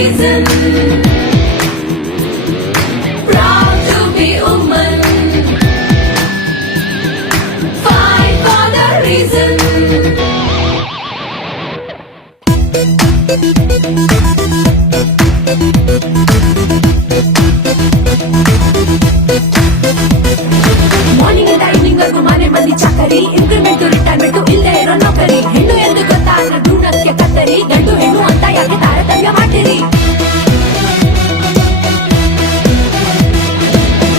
reason. Proud to be woman. Fight for the reason. Morning and evening ವರ್ಗು ಮನೆ ಮಂದಿ ಚಾಕರಿ, increment retirement ಇಲ್ಲದೆ ಇರೋ ನೌಕರಿ. ಹೆಣ್ಣು ಎಂದು ಗೊತ್ತಾದ್ರೆ ಭ್ರೂಣಕ್ಕೆ ಕತ್ತರಿ, ಗಂಡು ಹೆಣ್ಣು ಅಂತ ಯಾಕೆ ತಾರತಮ್ಯ ಮಾಡ್ತೀರಿ?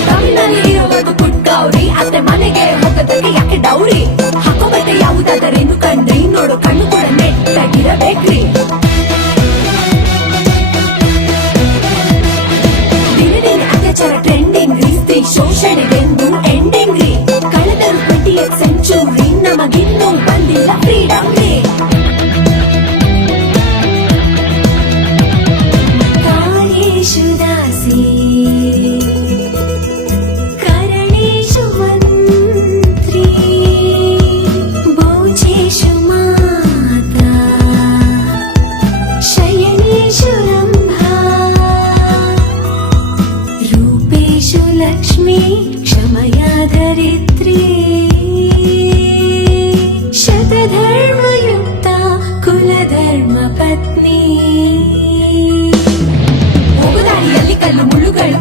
ತಮಿಳ್ನಲ್ಲಿ ಇರೋವರೆಗೂ ಪುಟ್ಕೌರಿ, ಅತ್ತೆ ಮನೆಗೆ ಹೋಗೋದಕ್ಕೆ ಯಾಕೆ ಡೌರಿ? ಹಾಕೋ ಬಟ್ಟೆ ಯಾವುದಾದರೇನು ಕಂಡ್ರಿ, ನೋಡು ಕಣ್ಣು ಕೂಡ ನೆಟ್ಟಾಗಿರಬೇಕ್ರಿ. ದಿನ ದಿನ ಅತ್ಯಾಚಾರ ಟ್ರೆಂಡಿಂಗ್ ರೀ, ಸ್ತ್ರೀ ಶೋಷಣೆಗೆಂದು ಎಂಡಿಂಗ್ ರೀ. ಕಳೆದರು 20th ಸೆಂಚುರಿ, ನಮಗಿನ್ನೂ ಬಂದಿಲ್ಲ ಫ್ರೀಡಮ್ ರೀ. ಕಾಲೇಶು ದಾಸಿ ಕರಣೇಶು ಮಂತ್ರಿ, ಭೋಜೇಶು ಮಾತಾ ಶಯನೇಶು ರಂಭಾ, ರೂಪೇಶು ಲಕ್ಷ್ಮೀ ಕ್ಷಮಯಾ ಧರಿತ್ರಿ, ಶತಧರ್ಮಯುಕ್ತ ಕುಲಧರ್ಮ ಪತ್ನಿ. ಹೋಗುದಾರಿಯಲ್ಲಿ ಕಲ್ಲು ಮುಳ್ಳುಗಳು